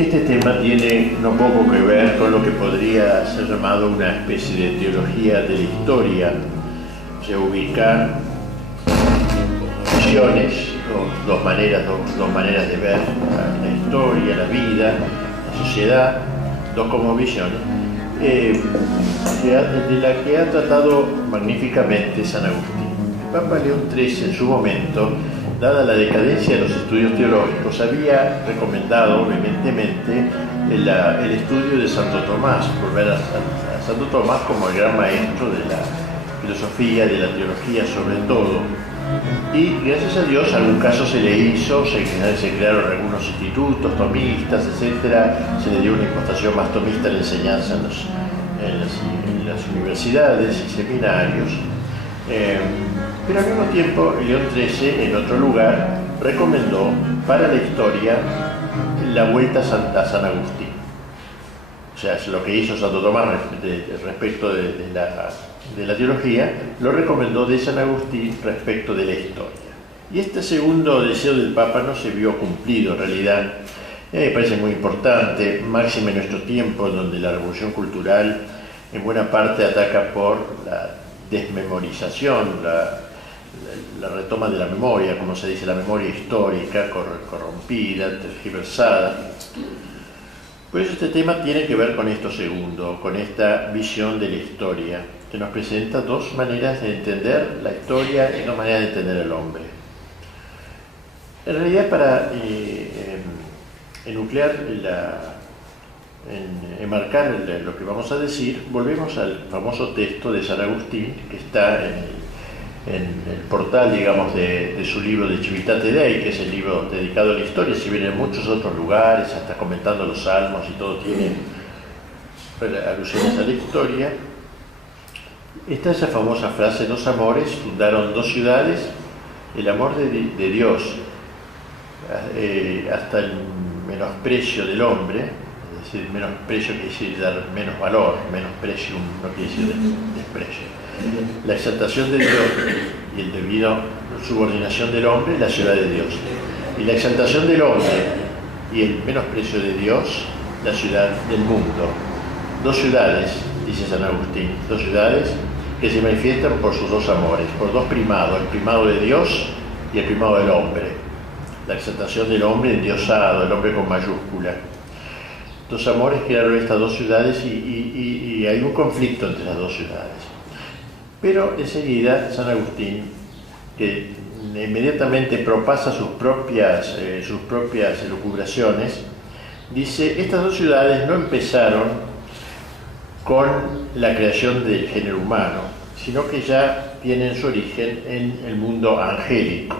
Este tema tiene no poco que ver con lo que podría ser llamado una especie de teología de la historia, o sea, ubicar visiones, dos maneras de ver la historia, la vida, la sociedad, dos como visiones, de la que ha tratado magníficamente San Agustín. El Papa León XIII en su momento, dada la decadencia de los estudios teológicos, había recomendado vehementemente el estudio de Santo Tomás, volver a Santo Tomás como el gran maestro de la filosofía, de la teología sobre todo. Y gracias a Dios algún caso se le hizo, se crearon algunos institutos tomistas, etc. Se le dio una impostación más tomista a la enseñanza en las universidades y seminarios. Pero al mismo tiempo León XIII, en otro lugar, recomendó para la historia la vuelta a San Agustín. O sea, lo que hizo Santo Tomás respecto de la teología, lo recomendó de San Agustín respecto de la historia. Y este segundo deseo del Papa no se vio cumplido en realidad. Me parece muy importante, máxime en nuestro tiempo, donde la revolución cultural en buena parte ataca por la desmemorización, la retoma de la memoria, como se dice, la memoria histórica, corrompida, tergiversada. Por eso este tema tiene que ver con esto segundo, con esta visión de la historia, que nos presenta dos maneras de entender la historia y dos maneras de entender el hombre. En realidad, para enuclear, enmarcar lo que vamos a decir, volvemos al famoso texto de San Agustín, que está en el portal, digamos, de su libro de Civitate Dei, que es el libro dedicado a la historia, si bien en muchos otros lugares, hasta comentando los salmos y todo, tiene alusiones a la historia. Está esa famosa frase: dos amores fundaron dos ciudades, el amor de Dios hasta el menosprecio del hombre, es decir, menosprecio quiere decir dar menos valor, menosprecio no quiere decir desprecio. La exaltación de Dios y el debido subordinación del hombre, la ciudad de Dios. Y la exaltación del hombre y el menosprecio de Dios, la ciudad del mundo. Dos ciudades, dice San Agustín, dos ciudades que se manifiestan por sus dos amores, por dos primados, el primado de Dios y el primado del hombre. La exaltación del hombre endiosado, el hombre con mayúscula. Dos amores crearon estas dos ciudades y hay un conflicto entre las dos ciudades. Pero enseguida San Agustín, que inmediatamente propasa sus propias elucubraciones, dice: estas dos ciudades no empezaron con la creación del género humano, sino que ya tienen su origen en el mundo angélico.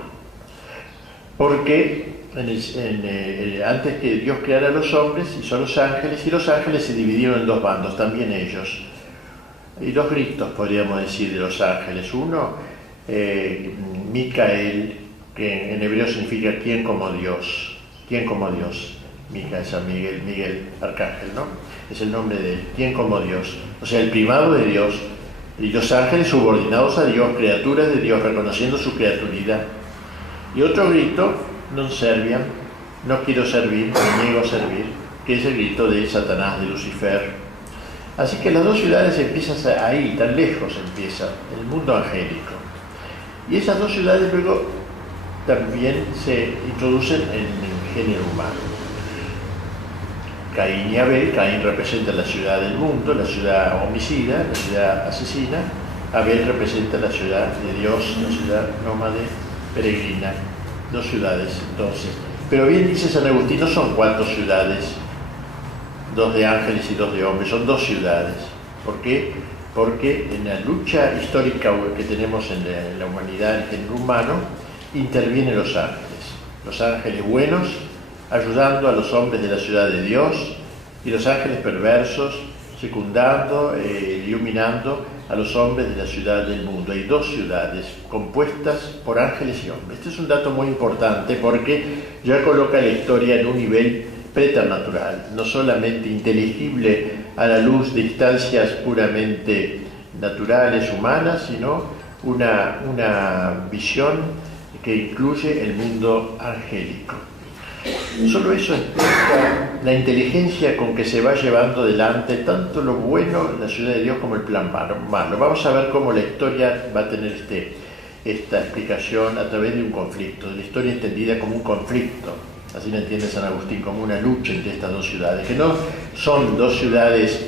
Porque antes que Dios creara a los hombres, hizo a los ángeles, y los ángeles se dividieron en dos bandos, también ellos. Y dos gritos, podríamos decir, de los ángeles. Uno, Micael, que en hebreo significa ¿quién como Dios? ¿Quién como Dios? Micael, San Miguel, Miguel, arcángel, ¿no? Es el nombre de él, ¿quién como Dios? O sea, el primado de Dios. Y los ángeles subordinados a Dios, criaturas de Dios, reconociendo su criaturidad. Y otro grito, non serviam, no quiero servir, me niego a servir, que es el grito de Satanás, de Lucifer. Así que las dos ciudades empiezan ahí, tan lejos empieza, el mundo angélico. Y esas dos ciudades luego también se introducen en el género humano. Caín y Abel. Caín representa la ciudad del mundo, la ciudad homicida, la ciudad asesina. Abel representa la ciudad de Dios, la ciudad nómade, peregrina. Dos ciudades, entonces. Pero bien dice San Agustín, no son cuatro ciudades, dos de ángeles y dos de hombres, son dos ciudades. ¿Por qué? Porque en la lucha histórica que tenemos en la humanidad, el género humano, intervienen los ángeles buenos, ayudando a los hombres de la ciudad de Dios, y los ángeles perversos, secundando, iluminando a los hombres de la ciudad del mundo. Hay dos ciudades compuestas por ángeles y hombres. Este es un dato muy importante porque ya coloca la historia en un nivel preternatural, no solamente inteligible a la luz de instancias puramente naturales, humanas, sino una visión que incluye el mundo angélico. Solo eso explica la inteligencia con que se va llevando adelante tanto lo bueno en la ciudad de Dios como el plan malo. Vamos a ver cómo la historia va a tener esta explicación a través de un conflicto, de la historia entendida como un conflicto. Así lo entiende San Agustín, como una lucha entre estas dos ciudades, que no son dos ciudades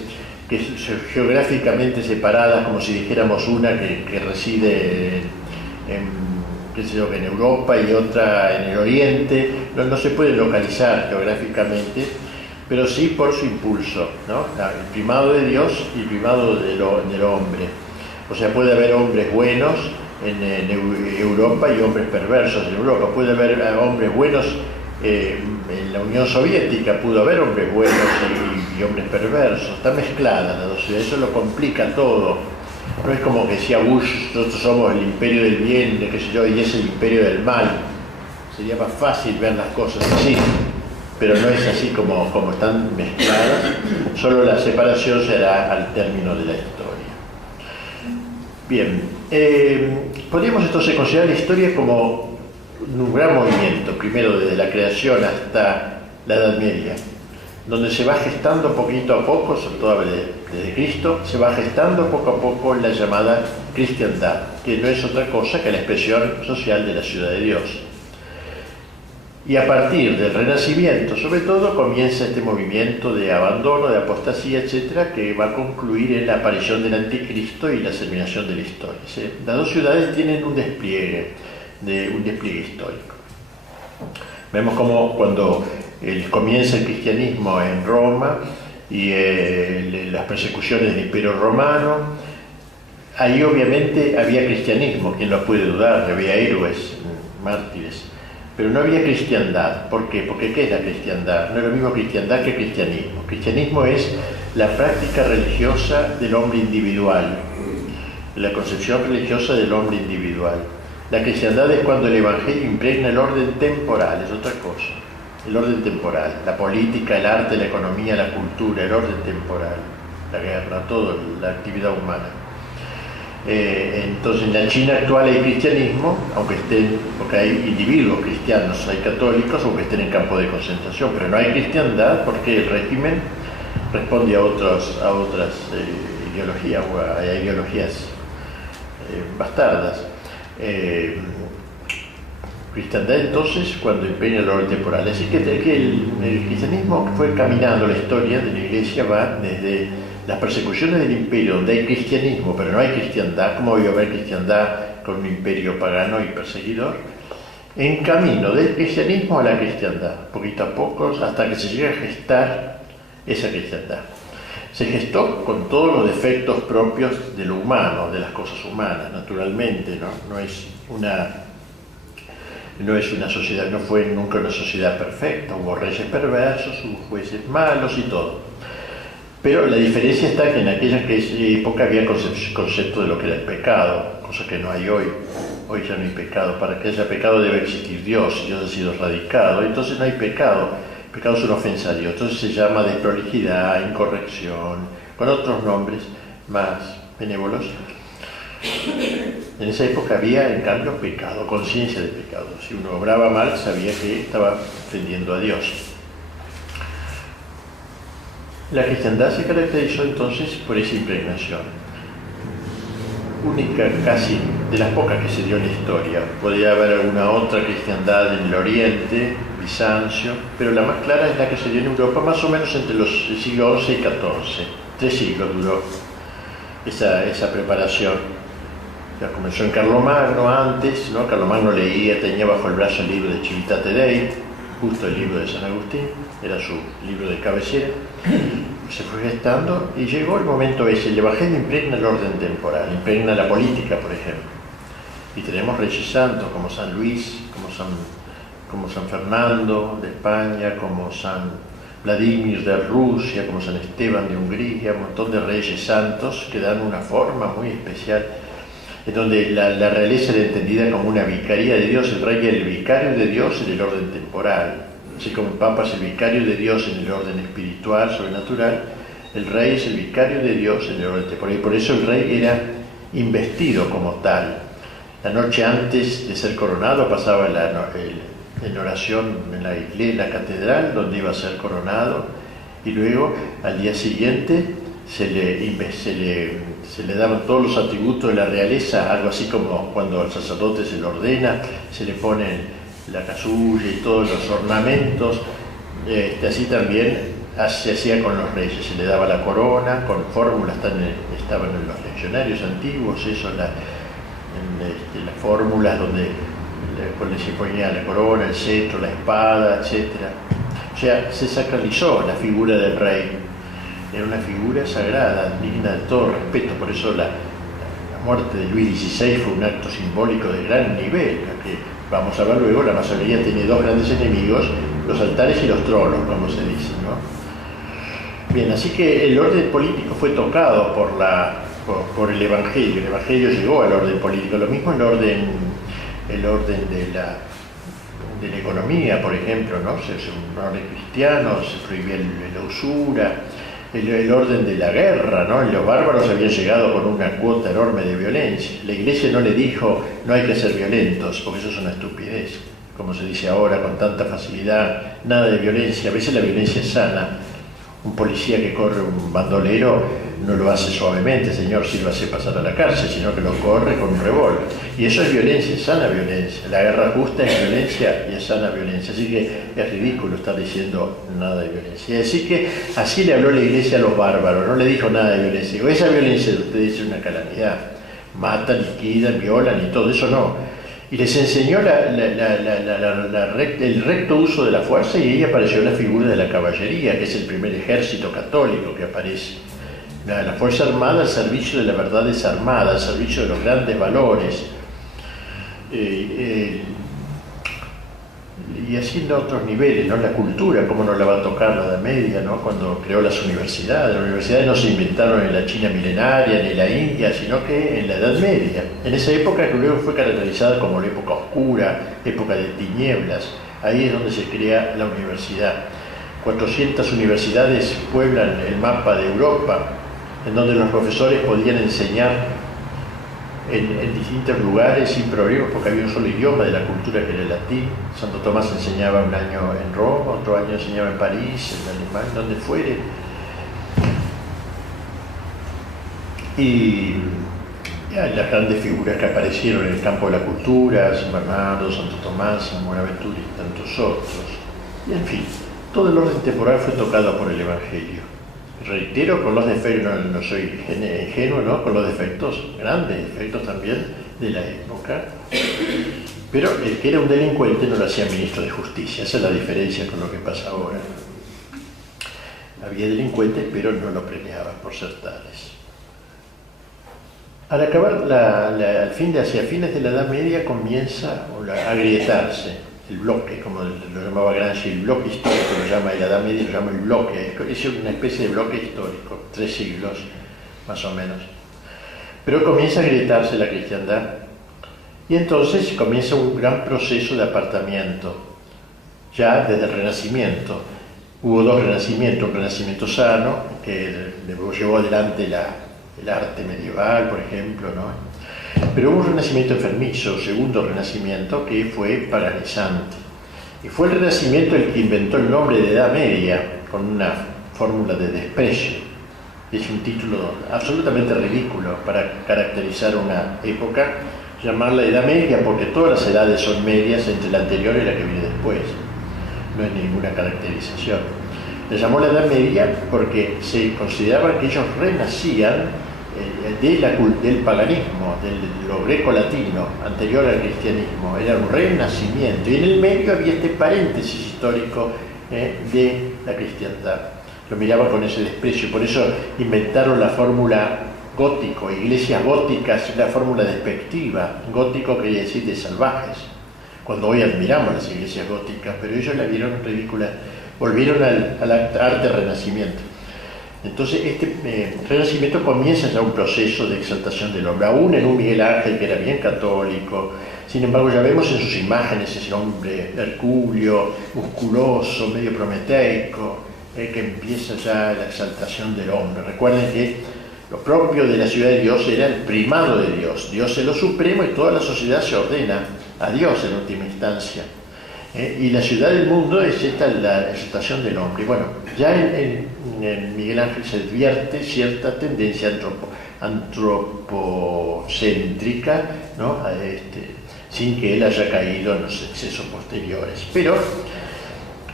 que geográficamente separadas, como si dijéramos una que reside en Europa y otra en el Oriente. No se puede localizar geográficamente, pero sí por su impulso, ¿no? El primado de Dios y el primado del hombre. O sea, puede haber hombres buenos en Europa y hombres perversos en Europa. Puede haber hombres buenos en la Unión Soviética, pudo haber hombres buenos y hombres perversos. Está mezclada la dos ciudades, eso lo complica todo. No es como que decía Bush, nosotros somos el imperio del bien, qué sé yo, y es el imperio del mal. Sería más fácil ver las cosas así, pero no es así como están mezcladas. Solo la separación se hará al término de la historia. Bien, podríamos entonces considerar la historia como un gran movimiento, primero desde la creación hasta la Edad Media, donde se va gestando poquito a poco, sobre todo desde Cristo, se va gestando poco a poco la llamada cristiandad, que no es otra cosa que la expresión social de la ciudad de Dios. Y a partir del Renacimiento, sobre todo, comienza este movimiento de abandono, de apostasía, etcétera, que va a concluir en la aparición del Anticristo y la terminación de la historia. ¿Sí? Las dos ciudades tienen un despliegue histórico. Vemos como cuando comienza el cristianismo en Roma y las persecuciones del Imperio Romano, ahí obviamente había cristianismo, quien lo puede dudar, había héroes, mártires, pero no había cristiandad. ¿Por qué? Porque ¿qué es la cristiandad? No es lo mismo cristiandad que cristianismo. Cristianismo es la práctica religiosa del hombre individual, la concepción religiosa del hombre individual. La cristiandad es cuando el Evangelio impregna el orden temporal, es otra cosa. El orden temporal, la política, el arte, la economía, la cultura, el orden temporal, la guerra, todo, la actividad humana. Entonces en la China actual hay cristianismo, porque hay individuos cristianos, hay católicos, aunque estén en campo de concentración, pero no hay cristiandad porque el régimen responde a otras ideologías, o a ideologías bastardas. Cristiandad entonces cuando impregna el orden temporal. Así que el cristianismo fue caminando, la historia de la Iglesia va desde las persecuciones del imperio, donde hay cristianismo pero no hay cristiandad. ¿Cómo iba a haber cristiandad con un imperio pagano y perseguidor? En camino del cristianismo a la cristiandad, poquito a poco, hasta que se llega a gestar esa cristiandad. Se gestó con todos los defectos propios de lo humano, de las cosas humanas, naturalmente, ¿no? No es una sociedad, no fue nunca una sociedad perfecta, hubo reyes perversos, hubo jueces malos y todo. Pero la diferencia está que en aquella época había concepto de lo que era el pecado, cosa que no hay hoy. Hoy ya no hay pecado. Para que haya pecado debe existir Dios, Dios ha sido erradicado, entonces no hay pecado. El pecado es una ofensa a Dios, entonces se llama desprolijidad, incorrección, con otros nombres más benévolos. En esa época había, en cambio, pecado, conciencia de pecado. Si uno obraba mal, sabía que estaba ofendiendo a Dios. La cristiandad se caracterizó entonces por esa impregnación, única casi de las pocas que se dio en la historia. Podría haber alguna otra cristiandad en el Oriente, Bizancio, pero la más clara es la que se dio en Europa, más o menos entre los siglos XI y XIV. 3 siglos duró esa preparación. Ya comenzó en Carlomagno antes, ¿no? Carlomagno leía, tenía bajo el brazo el libro de Civitate Dei, justo el libro de San Agustín, era su libro de cabecera. Se fue gestando y llegó el momento ese. El Evangelio impregna el orden temporal, impregna la política, por ejemplo. Y tenemos reyes santos como San Luis, como San Fernando de España, como San Vladimir de Rusia, como San Esteban de Hungría, un montón de reyes santos que dan una forma muy especial, en donde la realeza era entendida como una vicaría de Dios. El rey era el vicario de Dios en el orden temporal. Así como el Papa es el vicario de Dios en el orden espiritual, sobrenatural, el rey es el vicario de Dios en el orden temporal. Y por eso el rey era investido como tal. La noche antes de ser coronado pasaba en oración en la iglesia, la catedral, donde iba a ser coronado, y luego al día siguiente se le daban todos los atributos de la realeza, algo así como cuando al sacerdote se le ordena, se le ponen la casulla y todos los ornamentos, así también se hacía con los reyes, se le daba la corona, con fórmulas, estaban en los leccionarios antiguos, eso, las fórmulas donde se ponía la corona, el cetro, la espada, etc. O sea, se sacralizó la figura del rey, era una figura sagrada, digna de todo respeto, por eso la muerte de Luis XVI fue un acto simbólico de gran nivel, que vamos a ver luego, la masonería tiene dos grandes enemigos, los altares y los tronos, como se dice, ¿no? Bien, así que el orden político fue tocado por el Evangelio llegó al orden político, lo mismo el orden de la economía, por ejemplo, ¿no? Un orden cristiano, se prohibía la usura, el orden de la guerra, ¿no? Los bárbaros habían llegado con una cuota enorme de violencia. La Iglesia no le dijo, no hay que ser violentos, porque eso es una estupidez, como se dice ahora con tanta facilidad, nada de violencia, a veces la violencia es sana. Un policía que corre un bandolero no lo hace suavemente, señor, si lo hace pasar a la cárcel, sino que lo corre con un revólver. Y eso es violencia, es sana violencia. La guerra justa es violencia y es sana violencia. Así que es ridículo estar diciendo nada de violencia. Así que así le habló la Iglesia a los bárbaros, no le dijo nada de violencia. Digo, esa violencia de ustedes es una calamidad. Matan, liquidan, violan y todo eso no. Y les enseñó el recto uso de la fuerza, y ahí apareció la figura de la caballería, que es el primer ejército católico que aparece. La fuerza armada al servicio de la verdad desarmada, al servicio de los grandes valores. Y así en otros niveles, ¿no? La cultura, cómo no la va a tocar la Edad Media, ¿no? Cuando creó las universidades. Las universidades no se inventaron en la China milenaria ni en la India, sino que en la Edad Media. En esa época que luego fue caracterizada como la época oscura, época de tinieblas. Ahí es donde se crea la universidad. 400 universidades pueblan el mapa de Europa, en donde los profesores podían enseñar en distintos lugares sin problemas, porque había un solo idioma de la cultura, que era el latín. Santo Tomás enseñaba un año en Roma, otro año enseñaba en París, en Alemania, donde fuere. Y las grandes figuras que aparecieron en el campo de la cultura, San Bernardo, Santo Tomás, San Buenaventura y tantos otros. Y en fin, todo el orden temporal fue tocado por el Evangelio. Reitero, con los defectos, no soy ingenuo, ¿no? Con los defectos, grandes defectos también de la época, pero el que era un delincuente no lo hacía ministro de justicia. Esa es la diferencia con lo que pasa ahora. Había delincuentes, pero no lo premiaban por ser tales. Al acabar, hacia fines de la Edad Media comienza a agrietarse el bloque, como lo llamaba Gramsci, el bloque histórico, lo llama en la Edad Media, lo llama el bloque, es una especie de bloque histórico, 3 siglos más o menos. Pero comienza a agrietarse la cristiandad, y entonces comienza un gran proceso de apartamiento, ya desde el Renacimiento. Hubo dos renacimientos, un renacimiento sano, que llevó adelante el arte medieval, por ejemplo, ¿no? Pero hubo un renacimiento enfermizo, segundo renacimiento, que fue paganizante. Y fue el Renacimiento el que inventó el nombre de Edad Media, con una fórmula de desprecio. Es un título absolutamente ridículo para caracterizar una época, llamarla Edad Media, porque todas las edades son medias entre la anterior y la que viene después. No es ninguna caracterización. Le llamó la Edad Media porque se consideraba que ellos renacían del paganismo, de lo greco-latino, anterior al cristianismo. Era un renacimiento, y en el medio había este paréntesis histórico de la cristiandad. Lo miraban con ese desprecio, por eso inventaron la fórmula gótico, iglesias góticas, la fórmula despectiva. Gótico quería decir de salvajes, cuando hoy admiramos las iglesias góticas, pero ellos la vieron ridícula, volvieron al arte renacimiento. Entonces este renacimiento comienza ya un proceso de exaltación del hombre, aún en un Miguel Ángel que era bien católico. Sin embargo, ya vemos en sus imágenes ese hombre hercúleo, musculoso, medio prometeico, que empieza ya la exaltación del hombre. Recuerden que lo propio de la ciudad de Dios era el primado de Dios. Dios es lo supremo y toda la sociedad se ordena a Dios en última instancia. Y la ciudad del mundo es esta la exaltación del hombre. Bueno, ya en Miguel Ángel se advierte cierta tendencia antropocéntrica, ¿no? Sin que él haya caído en los excesos posteriores. Pero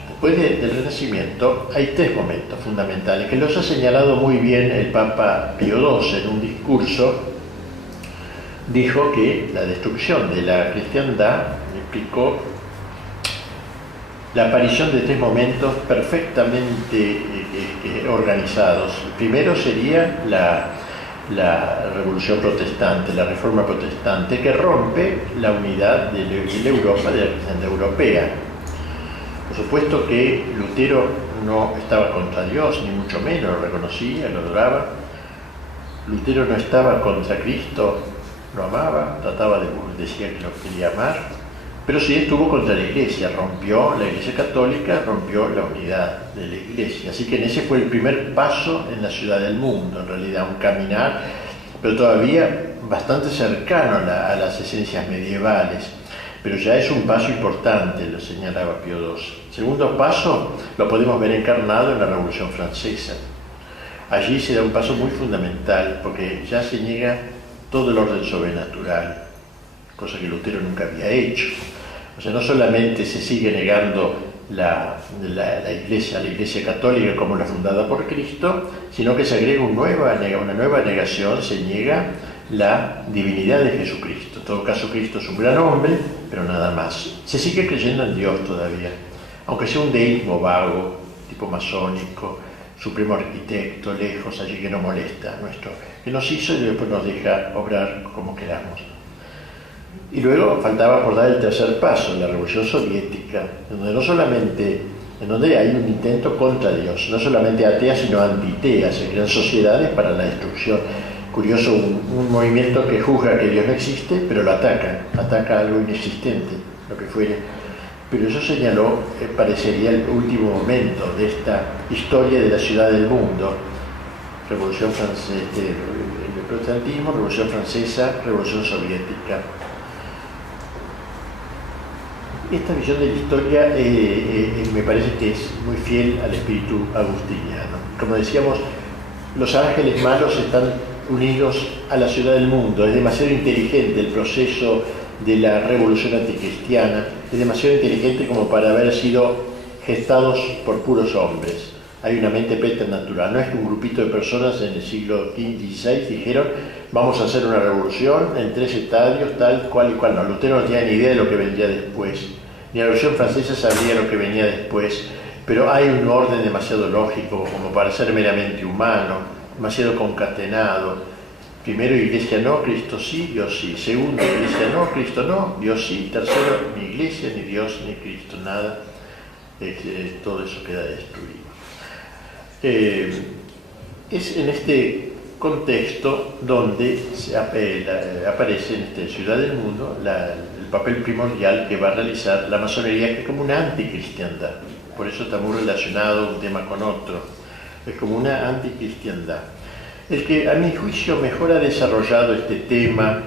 después del Renacimiento hay tres momentos fundamentales que los ha señalado muy bien el Papa Pío XII en un discurso. Dijo que la destrucción de la cristiandad explicó la aparición de tres momentos perfectamente organizados. El primero sería la Revolución Protestante, la Reforma Protestante, que rompe la unidad de la Europa, de la cristiandad europea. Por supuesto que Lutero no estaba contra Dios, ni mucho menos, lo reconocía, lo adoraba. Lutero no estaba contra Cristo, lo amaba, decía que lo quería amar, pero sí estuvo contra la Iglesia, rompió la Iglesia Católica, rompió la unidad de la Iglesia. Así que ese fue el primer paso en la ciudad del mundo, en realidad un caminar, pero todavía bastante cercano a las esencias medievales. Pero ya es un paso importante, lo señalaba Pío XII. Segundo paso lo podemos ver encarnado en la Revolución Francesa. Allí se da un paso muy fundamental, porque ya se niega todo el orden sobrenatural, cosa que Lutero nunca había hecho. O sea, no solamente se sigue negando la Iglesia Católica como la fundada por Cristo, sino que se agrega una nueva negación, se niega la divinidad de Jesucristo. En todo caso, Cristo es un gran hombre, pero nada más. Se sigue creyendo en Dios todavía, aunque sea un deísmo vago, tipo masónico, supremo arquitecto, lejos, allí que no molesta, que nos hizo y después nos deja obrar como queramos. Y luego faltaba por dar el tercer paso, la Revolución Soviética, en donde hay un intento contra Dios, no solamente atea, sino antiteas, se crean sociedades para la destrucción. Curioso, un movimiento que juzga que Dios no existe, pero lo ataca algo inexistente, lo que fuere. Pero eso señaló, parecería el último momento de esta historia de la ciudad del mundo. Revolución Francesa, el protestantismo, Revolución Francesa, Revolución Soviética. Esta visión de la historia me parece que es muy fiel al espíritu agustiniano. Como decíamos, los ángeles malos están unidos a la ciudad del mundo. Es demasiado inteligente el proceso de la revolución anticristiana, es demasiado inteligente como para haber sido gestados por puros hombres. Hay una mente preternatural. No es que un grupito de personas en el siglo XVI dijeron vamos a hacer una revolución en 3 estadios, tal cual y cual. No, Lutero no tenía ni idea de lo que vendría después, ni la Revolución Francesa sabía lo que venía después, pero hay un orden demasiado lógico como para ser meramente humano, demasiado concatenado. Primero, Iglesia no, Cristo sí, Dios sí. Segundo, Iglesia no, Cristo no, Dios sí. Tercero, ni Iglesia, ni Dios, ni Cristo, nada. Todo eso queda destruido. Es en este contexto donde aparece en esta ciudad del mundo el papel primordial que va a realizar la masonería, que es como una anticristiandad. Por eso está muy relacionado un tema con otro. Es como una anticristiandad. El que a mi juicio mejor ha desarrollado este tema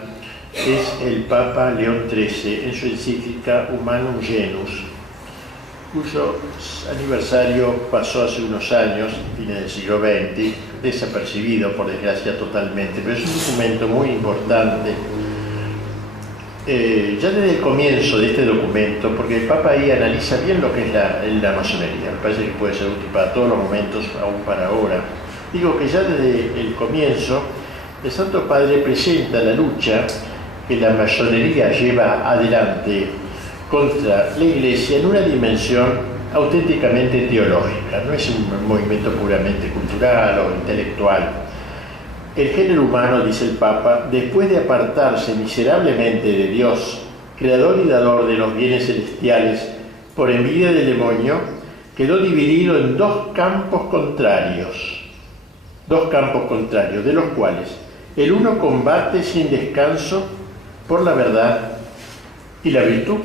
es el Papa León XIII en su encíclica Humanum Genus, cuyo aniversario pasó hace unos años, fines del siglo XX, desapercibido por desgracia totalmente, pero es un documento muy importante. Ya desde el comienzo de este documento, porque el Papa ahí analiza bien lo que es la masonería, me parece que puede ser útil para todos los momentos, aún para ahora. Digo que ya desde el comienzo el Santo Padre presenta la lucha que la masonería lleva adelante contra la Iglesia en una dimensión auténticamente teológica, no es un movimiento puramente cultural o intelectual. El género humano, dice el Papa, después de apartarse miserablemente de Dios, creador y dador de los bienes celestiales, por envidia del demonio, quedó dividido en dos campos contrarios, de los cuales el uno combate sin descanso por la verdad y la virtud,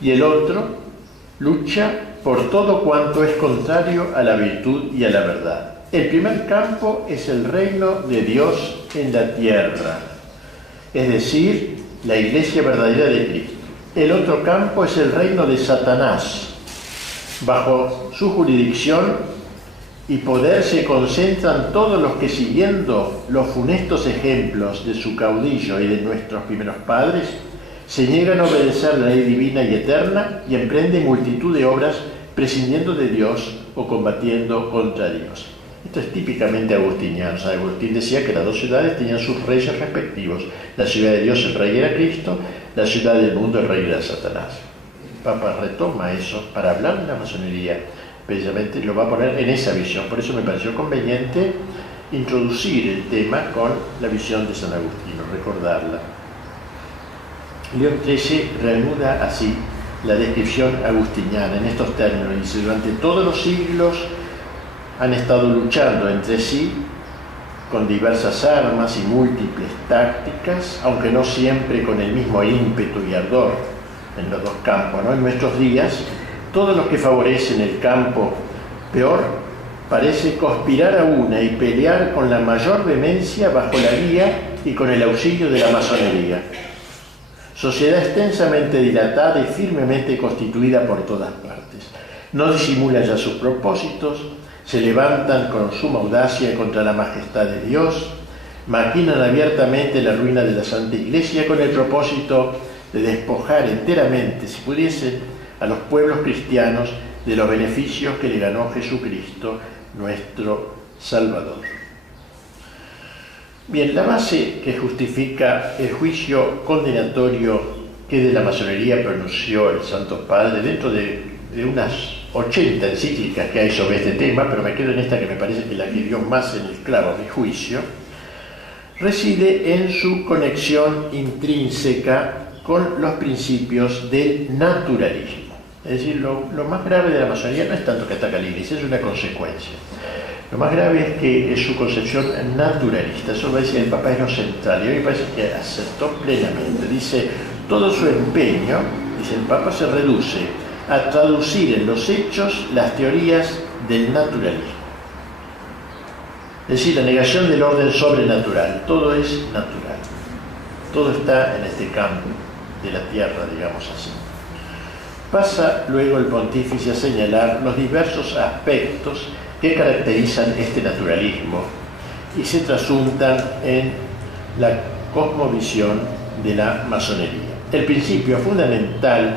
y el otro lucha por todo cuanto es contrario a la virtud y a la verdad. El primer campo es el reino de Dios en la tierra, es decir, la Iglesia verdadera de Cristo. El otro campo es el reino de Satanás. Bajo su jurisdicción y poder se concentran todos los que, siguiendo los funestos ejemplos de su caudillo y de nuestros primeros padres, se niegan a obedecer la ley divina y eterna y emprenden multitud de obras prescindiendo de Dios o combatiendo contra Dios. Esto es típicamente agustiniano. San Agustín decía que las dos ciudades tenían sus reyes respectivos. La ciudad de Dios, el rey era Cristo; la ciudad del mundo, el rey era Satanás. El Papa retoma eso para hablar de la masonería. Precisamente lo va a poner en esa visión. Por eso me pareció conveniente introducir el tema con la visión de San Agustín, recordarla. León XIII reanuda así la descripción agustiniana en estos términos. Dice: durante todos los siglos han estado luchando entre sí con diversas armas y múltiples tácticas, aunque no siempre con el mismo ímpetu y ardor en los dos campos, ¿no? En nuestros días, todos los que favorecen el campo peor parece conspirar a una y pelear con la mayor vehemencia bajo la guía y con el auxilio de la masonería. Sociedad extensamente dilatada y firmemente constituida por todas partes. No disimula ya sus propósitos, se levantan con suma audacia contra la majestad de Dios, maquinan abiertamente la ruina de la Santa Iglesia con el propósito de despojar enteramente, si pudiesen, a los pueblos cristianos de los beneficios que le ganó Jesucristo, nuestro Salvador. Bien, la base que justifica el juicio condenatorio que de la masonería pronunció el Santo Padre, dentro de unas 80 encíclicas que hay sobre este tema, pero me quedo en esta que me parece que la que dio más en el clavo a mi juicio, reside en su conexión intrínseca con los principios del naturalismo. Es decir, lo más grave de la masonería no es tanto que ataca a la Iglesia, es una consecuencia. Lo más grave es que es su concepción naturalista. Eso lo decía el Papa, es lo central, y a mí me parece que acertó plenamente. Dice, todo su empeño, dice el Papa, se reduce a traducir en los hechos las teorías del naturalismo. Es decir, la negación del orden sobrenatural. Todo es natural. Todo está en este campo de la tierra, digamos así. Pasa luego el pontífice a señalar los diversos aspectos que caracterizan este naturalismo y se trasuntan en la cosmovisión de la masonería. El principio fundamental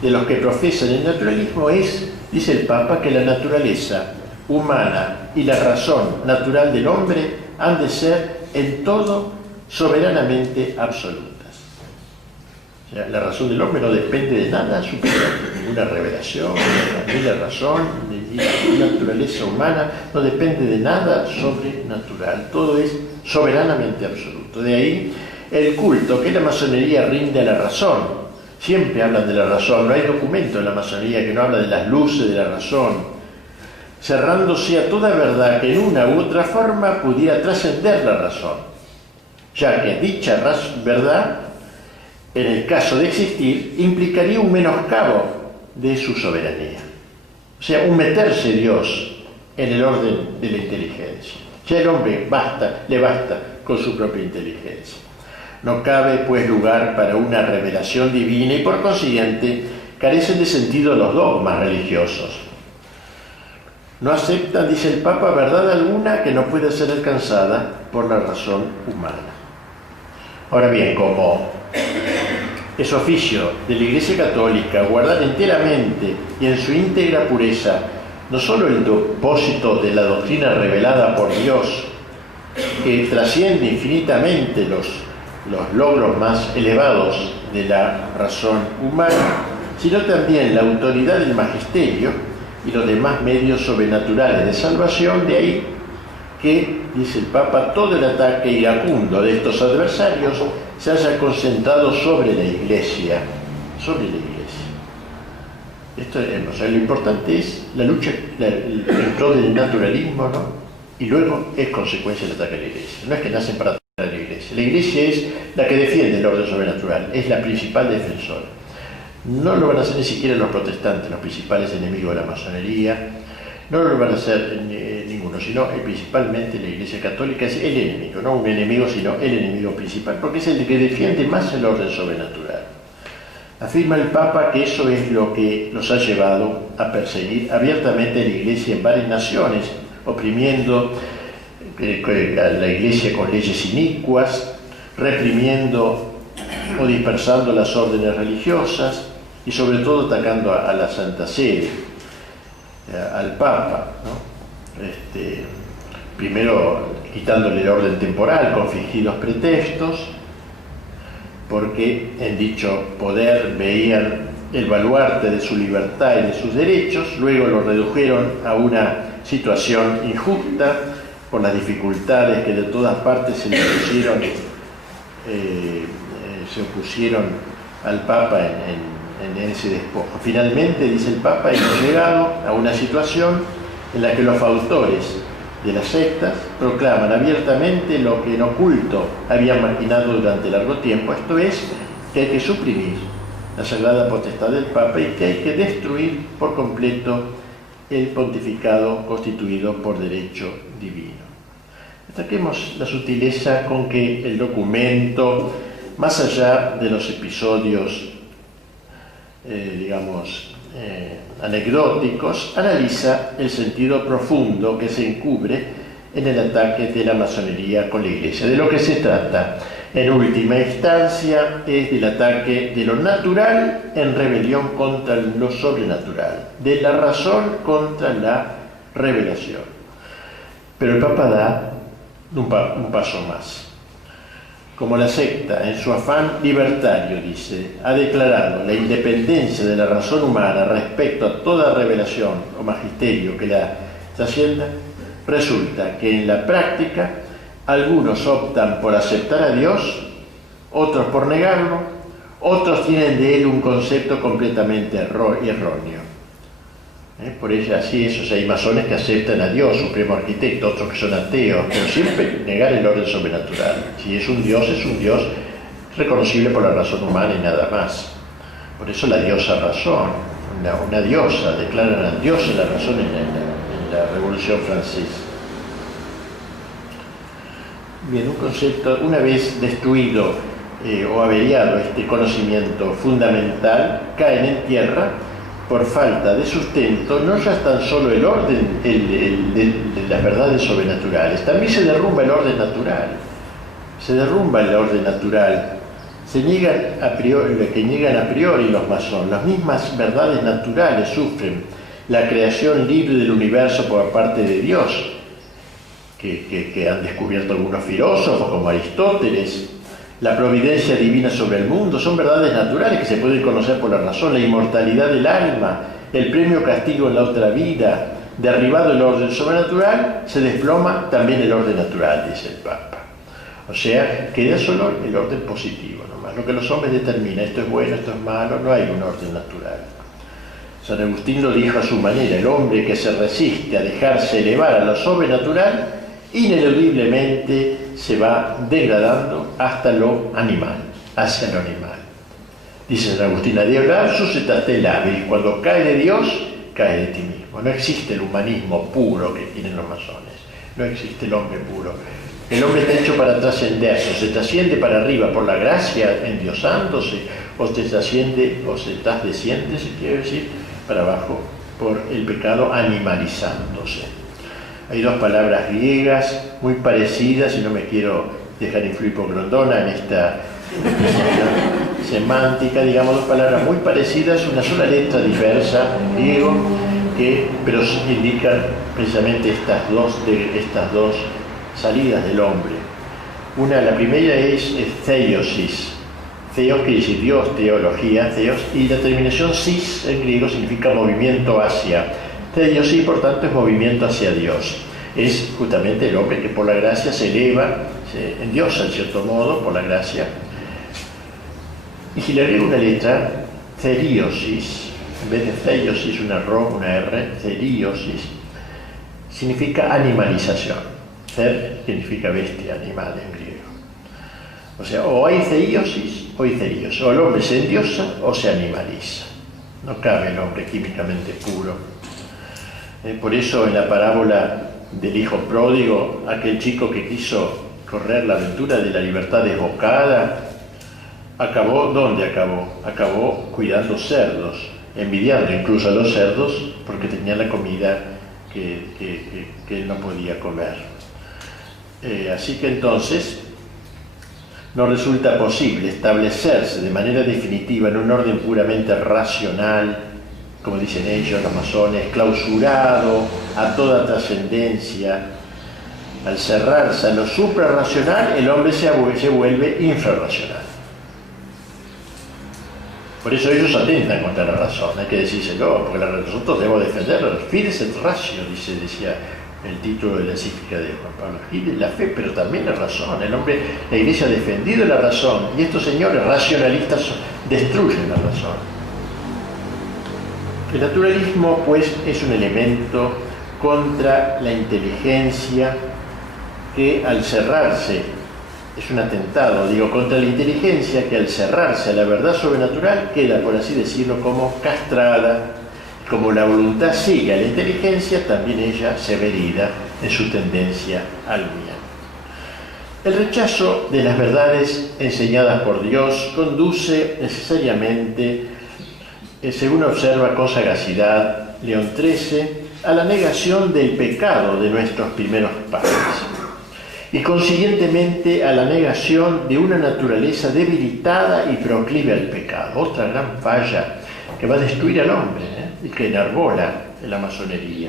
de los que profesan el naturalismo es, dice el Papa, que la naturaleza humana y la razón natural del hombre han de ser en todo soberanamente absolutas. O sea, la razón del hombre no depende de nada superior, ninguna revelación, ni la razón, ni la naturaleza humana no depende de nada sobrenatural, todo es soberanamente absoluto. De ahí el culto que la masonería rinde a la razón. Siempre hablan de la razón, no hay documento en la masonería que no habla de las luces de la razón, cerrándose a toda verdad que en una u otra forma pudiera trascender la razón, ya que dicha verdad, en el caso de existir, implicaría un menoscabo de su soberanía. O sea, un meterse Dios en el orden de la inteligencia. Ya el hombre le basta con su propia inteligencia. No cabe, pues, lugar para una revelación divina y, por consiguiente, carecen de sentido los dogmas religiosos. No aceptan, dice el Papa, verdad alguna que no pueda ser alcanzada por la razón humana. Ahora bien, como es oficio de la Iglesia Católica guardar enteramente y en su íntegra pureza no solo el depósito de la doctrina revelada por Dios, que trasciende infinitamente los logros más elevados de la razón humana, sino también la autoridad del magisterio y los demás medios sobrenaturales de salvación. De ahí que, dice el Papa, todo el ataque iracundo de estos adversarios se haya concentrado sobre la Iglesia, Esto, o sea, lo importante es la lucha en pro del naturalismo, ¿no? Y luego es consecuencia del ataque a la Iglesia. No es que nacen para atacar a la Iglesia. La Iglesia es la que defiende el orden sobrenatural, es la principal defensora. No lo van a hacer ni siquiera los protestantes, los principales enemigos de la masonería. No lo van a hacer ninguno, sino principalmente la Iglesia Católica es el enemigo, no un enemigo, sino el enemigo principal, porque es el que defiende más el orden sobrenatural. Afirma el Papa que eso es lo que los ha llevado a perseguir abiertamente a la Iglesia en varias naciones, oprimiendo a la Iglesia con leyes inicuas, reprimiendo o dispersando las órdenes religiosas y sobre todo atacando a la Santa Sede, al Papa, ¿no? Primero quitándole el orden temporal con fingidos pretextos, porque en dicho poder veían el baluarte de su libertad y de sus derechos. Luego lo redujeron a una situación injusta por las dificultades que de todas partes se opusieron al Papa en ese despojo. Finalmente, dice el Papa, hemos llegado a una situación en la que los fautores de las sectas proclaman abiertamente lo que en oculto habían maquinado durante largo tiempo, esto es, que hay que suprimir la sagrada potestad del Papa y que hay que destruir por completo el pontificado constituido por derecho divino. Destaquemos la sutileza con que el documento, más allá de los episodios, anecdóticos, analiza el sentido profundo que se encubre en el ataque de la masonería con la Iglesia. De lo que se trata, en última instancia, es del ataque de lo natural en rebelión contra lo sobrenatural, de la razón contra la revelación. Pero el Papa da un paso más. Como la secta, en su afán libertario, dice, ha declarado la independencia de la razón humana respecto a toda revelación o magisterio que la trascienda, resulta que en la práctica algunos optan por aceptar a Dios, otros por negarlo, otros tienen de él un concepto completamente erróneo. Por ello así es, o sea, hay masones que aceptan a Dios, supremo arquitecto, otros que son ateos, pero siempre negar el orden sobrenatural. Si es un Dios reconocible por la razón humana y nada más. Por eso la diosa razón, una diosa, declaran a Dios en la razón en la Revolución Francesa. Bien, un concepto, una vez destruido o averiado este conocimiento fundamental, caen en tierra por falta de sustento, no ya tan solo el orden de las verdades sobrenaturales, también se derrumba el orden natural. Se derrumba el orden natural. Se niegan a priori, lo que niegan a priori los masones. Las mismas verdades naturales sufren la creación libre del universo por parte de Dios, que han descubierto algunos filósofos como Aristóteles. La providencia divina sobre el mundo son verdades naturales que se pueden conocer por la razón, la inmortalidad del alma, el premio castigo en la otra vida. Derribado el orden sobrenatural, se desploma también el orden natural, dice el Papa. O sea, queda solo el orden positivo, nomás. Lo que los hombres determinan, esto es bueno, esto es malo, no hay un orden natural. San Agustín lo dijo a su manera: el hombre que se resiste a dejarse elevar a lo sobrenatural, ineludiblemente se va degradando hasta lo animal, hacia lo animal. Dice San Agustín: a Dios et a te labris, cuando cae de Dios, cae de ti mismo. No existe el humanismo puro que tienen los masones, no existe el hombre puro. El hombre está hecho para trascenderse, o se trasciende para arriba por la gracia endiosándose, o se trasciende, o se desciende, se quiere decir, para abajo por el pecado animalizándose. Hay dos palabras griegas muy parecidas, y no me quiero dejar influir por Grondona en esta semántica, digamos, dos palabras muy parecidas, una sola letra diversa, griego, pero indican precisamente estas dos salidas del hombre. La primera es theiosis. Theos quiere decir Dios, teología, theos, y la terminación sis en griego significa movimiento hacia. Theiosis, por tanto, es movimiento hacia Dios. Es justamente el hombre que por la gracia se eleva, se endiosa en cierto modo por la gracia. Y si le agrego una letra, theriosis, en vez de theiosis, una ro, una r, theriosis, significa animalización. Ther significa bestia, animal en griego. O sea, o hay theiosis o hay therios. O el hombre se endiosa o se animaliza. No cabe el hombre químicamente puro. Por eso en la parábola del hijo pródigo, aquel chico que quiso correr la aventura de la libertad desbocada, acabó, ¿dónde acabó? Acabó cuidando cerdos, envidiando incluso a los cerdos porque tenían la comida que él no podía comer. Así que entonces no resulta posible establecerse de manera definitiva en un orden puramente racional, como dicen ellos, los masones, clausurado a toda trascendencia. Al cerrarse a lo suprarracional, el hombre se vuelve infrarracional. Por eso ellos atentan contra la razón, hay que decírselo, porque nosotros debemos defenderlo. Fides et ratio, decía el título de la encíclica de Juan Pablo Gil, la fe, pero también la razón. El hombre, la Iglesia ha defendido la razón, y estos señores racionalistas destruyen la razón. El naturalismo, pues, es un elemento contra la inteligencia que al cerrarse, es un atentado, contra la inteligencia que al cerrarse a la verdad sobrenatural queda, por así decirlo, como castrada. Como la voluntad sigue a la inteligencia, también ella se ve herida en su tendencia al bien. El rechazo de las verdades enseñadas por Dios conduce necesariamente, según observa con sagacidad León XIII, a la negación del pecado de nuestros primeros padres y consiguientemente a la negación de una naturaleza debilitada y proclive al pecado. Otra gran falla que va a destruir al hombre, y que enarbola la masonería.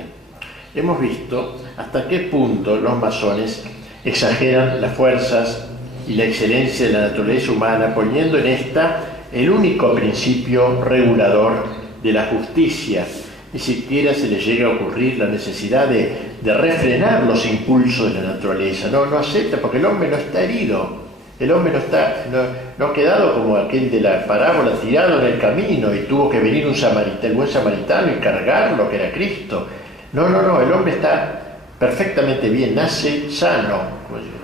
Hemos visto hasta qué punto los masones exageran las fuerzas y la excelencia de la naturaleza humana, poniendo en esta el único principio regulador de la justicia. Ni siquiera se les llega a ocurrir la necesidad de refrenar los impulsos de la naturaleza. No acepta, porque el hombre no está herido. El hombre no ha quedado como aquel de la parábola tirado en el camino y tuvo que venir el buen samaritano y cargarlo, que era Cristo. No, el hombre está perfectamente bien, nace sano.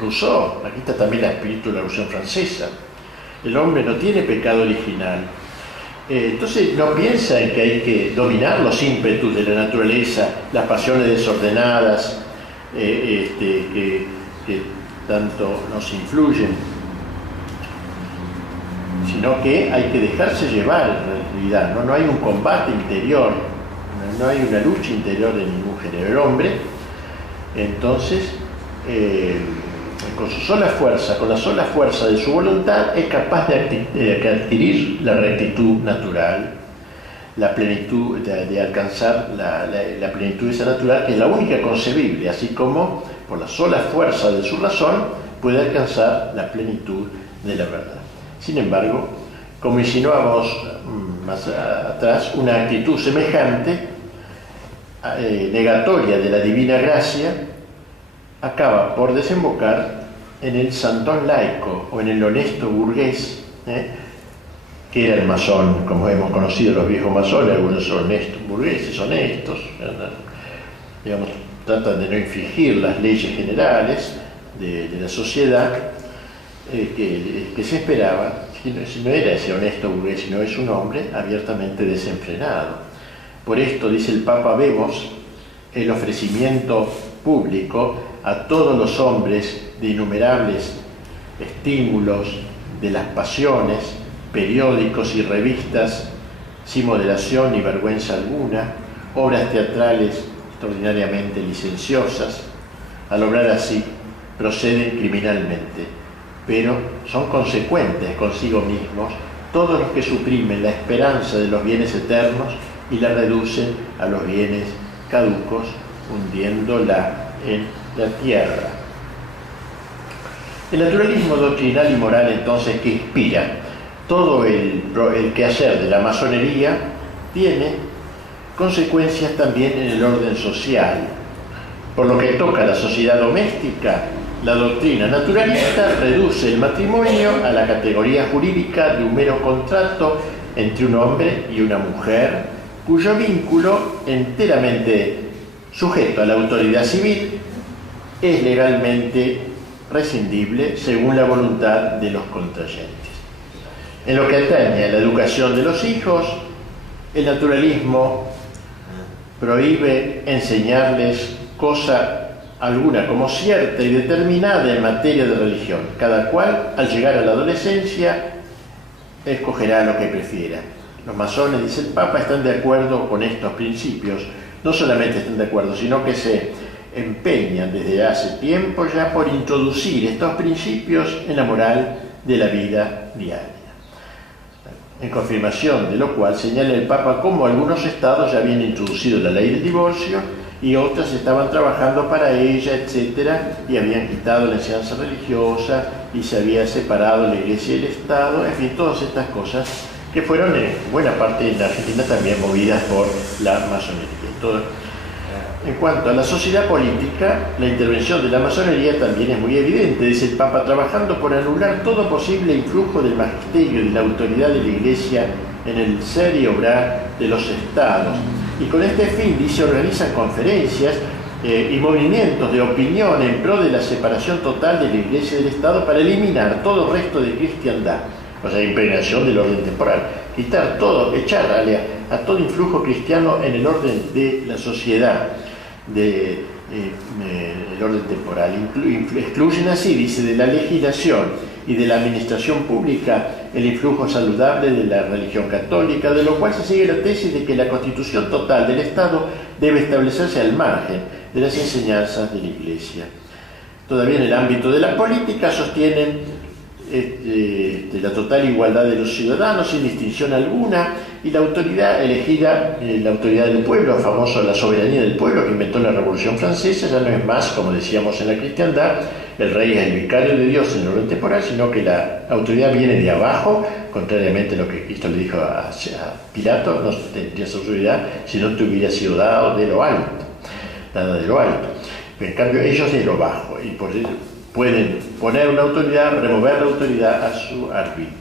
Rousseau, aquí está también el espíritu de la Revolución Francesa. El hombre no tiene pecado original. Entonces no piensa en que hay que dominar los ímpetus de la naturaleza, las pasiones desordenadas que tanto nos influyen, sino que hay que dejarse llevar en realidad. No hay un combate interior, no hay una lucha interior de ningún género. El hombre, entonces, con su sola fuerza, con la sola fuerza de su voluntad, es capaz de adquirir la rectitud natural, la plenitud, de alcanzar la plenitud esa natural, que es la única concebible, así como por la sola fuerza de su razón puede alcanzar la plenitud de la verdad. Sin embargo, como insinuamos más atrás, una actitud semejante, negatoria de la divina gracia, acaba por desembocar en el santón laico o en el honesto burgués, que era el masón, como hemos conocido los viejos masones. Algunos son honestos, burgueses honestos, digamos, tratan de no infringir las leyes generales de la sociedad que se esperaba. Si no era ese honesto burgués, sino es un hombre abiertamente desenfrenado. Por esto, dice el Papa, vemos el ofrecimiento público a todos los hombres de innumerables estímulos, de las pasiones, periódicos y revistas sin moderación ni vergüenza alguna, obras teatrales extraordinariamente licenciosas. Al obrar así, proceden criminalmente, pero son consecuentes consigo mismos todos los que suprimen la esperanza de los bienes eternos y la reducen a los bienes caducos, hundiéndola en la tierra. El naturalismo doctrinal y moral, entonces, que inspira todo el quehacer de la masonería, tiene consecuencias también en el orden social. Por lo que toca a la sociedad doméstica, la doctrina naturalista reduce el matrimonio a la categoría jurídica de un mero contrato entre un hombre y una mujer, cuyo vínculo, enteramente sujeto a la autoridad civil, es legalmente rescindible según la voluntad de los contrayentes. En lo que atañe a la educación de los hijos, el naturalismo prohíbe enseñarles cosa alguna como cierta y determinada en materia de religión. Cada cual, al llegar a la adolescencia, escogerá lo que prefiera. Los masones, dice el Papa, están de acuerdo con estos principios. No solamente están de acuerdo, sino que se empeñan desde hace tiempo ya por introducir estos principios en la moral de la vida diaria. En confirmación de lo cual señala el Papa cómo algunos estados ya habían introducido la ley del divorcio y otras estaban trabajando para ella, etcétera, y habían quitado la enseñanza religiosa y se había separado la Iglesia y el Estado, en fin, todas estas cosas que fueron en buena parte en la Argentina también movidas por la masonería. En cuanto a la sociedad política, la intervención de la masonería también es muy evidente, dice el Papa, trabajando por anular todo posible influjo del magisterio y de la autoridad de la Iglesia en el ser y obrar de los estados. Y con este fin, dice, organizan conferencias y movimientos de opinión en pro de la separación total de la Iglesia y del Estado para eliminar todo resto de cristiandad, o sea, impregnación del orden temporal, quitar todo, echar a todo influjo cristiano en el orden de la sociedad, el orden temporal. Excluyen así, dice, de la legislación y de la administración pública el influjo saludable de la religión católica, de lo cual se sigue la tesis de que la constitución total del Estado debe establecerse al margen de las enseñanzas de la Iglesia. Todavía en el ámbito de la política sostienen la total igualdad de los ciudadanos sin distinción alguna y la autoridad elegida, la autoridad del pueblo, famoso la soberanía del pueblo que inventó la Revolución Francesa, ya no es más, como decíamos en la cristiandad, el rey es el vicario de Dios en el orden temporal, sino que la autoridad viene de abajo, contrariamente a lo que Cristo le dijo a Pilato, no tendrías autoridad si no te hubiera sido dado de lo alto, dada de lo alto. En cambio, ellos de lo bajo, y por eso pueden poner una autoridad, remover la autoridad a su arbitrio.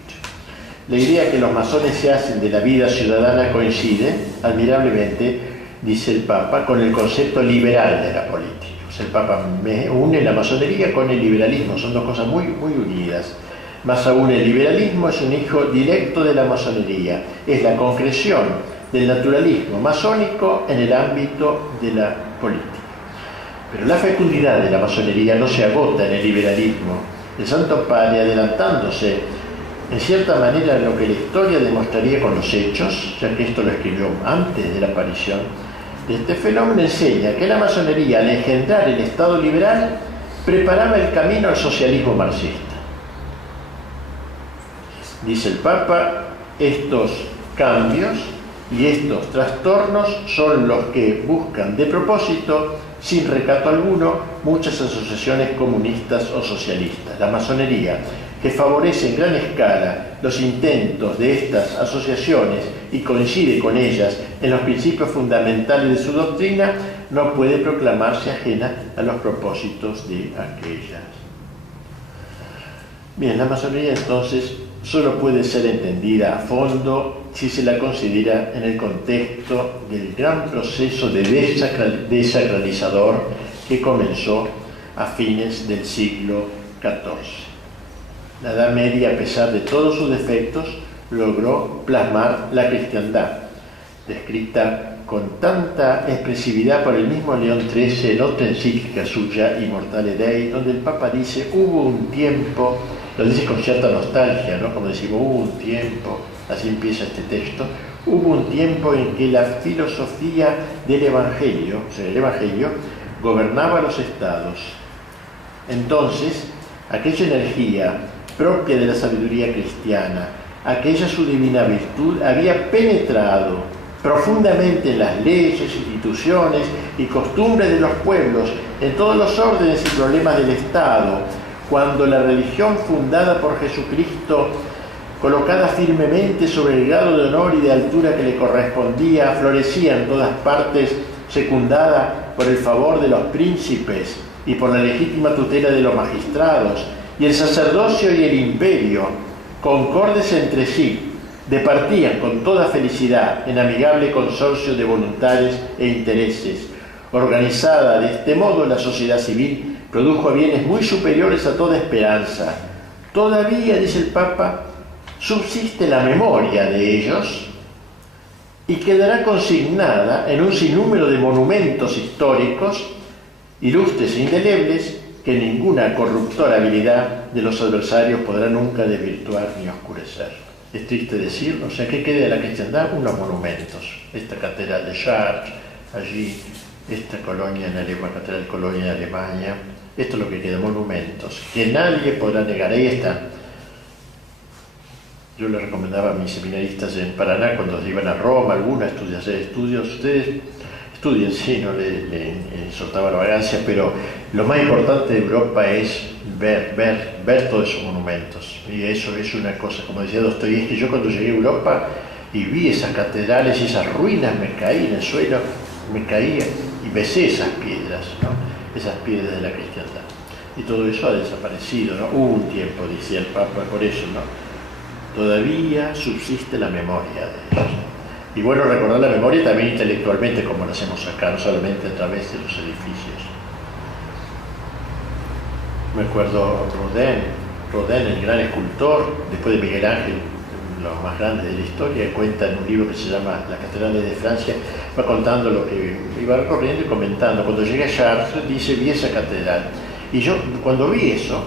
La idea que los masones se hacen de la vida ciudadana coincide admirablemente, dice el Papa, con el concepto liberal de la política. O sea, el Papa une la masonería con el liberalismo, son dos cosas muy, muy unidas. Más aún, el liberalismo es un hijo directo de la masonería, es la concreción del naturalismo masónico en el ámbito de la política. Pero la fecundidad de la masonería no se agota en el liberalismo. El Santo Padre, adelantándose en cierta manera a lo que la historia demostraría con los hechos, ya que esto lo escribió antes de la aparición de este fenómeno, enseña que la masonería, al engendrar el Estado liberal, preparaba el camino al socialismo marxista. Dice el Papa, estos cambios y estos trastornos son los que buscan de propósito, sin recato alguno, muchas asociaciones comunistas o socialistas. La masonería, que favorece en gran escala los intentos de estas asociaciones y coincide con ellas en los principios fundamentales de su doctrina, no puede proclamarse ajena a los propósitos de aquellas. Bien, la masonería entonces solo puede ser entendida a fondo si se la considera en el contexto del gran proceso de desacralizador que comenzó a fines del siglo XIV. La Edad Media, a pesar de todos sus defectos, logró plasmar la cristiandad, descrita con tanta expresividad por el mismo León XIII en otra encíclica suya, Immortale Dei, donde el Papa dice, hubo un tiempo, lo dice con cierta nostalgia, ¿no? Como decimos, hubo un tiempo, así empieza este texto, hubo un tiempo en que la filosofía del Evangelio, o sea, el Evangelio, gobernaba los estados. Entonces, aquella energía propia de la sabiduría cristiana, aquella su divina virtud, había penetrado profundamente en las leyes, instituciones y costumbres de los pueblos, en todos los órdenes y problemas del Estado, cuando la religión fundada por Jesucristo, colocada firmemente sobre el grado de honor y de altura que le correspondía, florecía en todas partes, secundada por el favor de los príncipes y por la legítima tutela de los magistrados, y el sacerdocio y el imperio, concordes entre sí, departían con toda felicidad en amigable consorcio de voluntades e intereses. Organizada de este modo, la sociedad civil produjo bienes muy superiores a toda esperanza. Todavía, dice el Papa, subsiste la memoria de ellos y quedará consignada en un sinnúmero de monumentos históricos, ilustres e indelebles, que ninguna corruptora habilidad de los adversarios podrá nunca desvirtuar ni oscurecer. es triste decirlo, o sea, ¿qué queda de la cristiandad? Unos monumentos. Esta catedral de Chartres, allí, esta colonia en Alemania, catedral colonia en Alemania, esto es lo que queda, monumentos, que nadie podrá negar. Ahí están. Yo le recomendaba a mis seminaristas en Paraná, cuando iban a Roma, alguna, hacer estudios, ustedes estudien, sí, no le soltaba la vagancia, pero lo más importante de Europa es ver todos esos monumentos. Y eso es una cosa, como decía Dostoyevski, yo cuando llegué a Europa y vi esas catedrales y esas ruinas, me caí en el suelo, me caía y besé esas piedras, ¿no? Esas piedras de la cristiandad. Y todo eso ha desaparecido, ¿no? Hubo un tiempo, decía el Papa, por eso, ¿no? Todavía subsiste la memoria de ellos. Y bueno, recordar la memoria también intelectualmente, como lo hacemos acá, no solamente a través de los edificios. Me acuerdo Rodin, el gran escultor, después de Miguel Ángel, los más grandes de la historia, cuenta en un libro que se llama Las Catedrales de Francia, va contando lo que iba recorriendo y comentando. Cuando llegué a Chartres, dice, vi esa catedral. Y yo, cuando vi eso,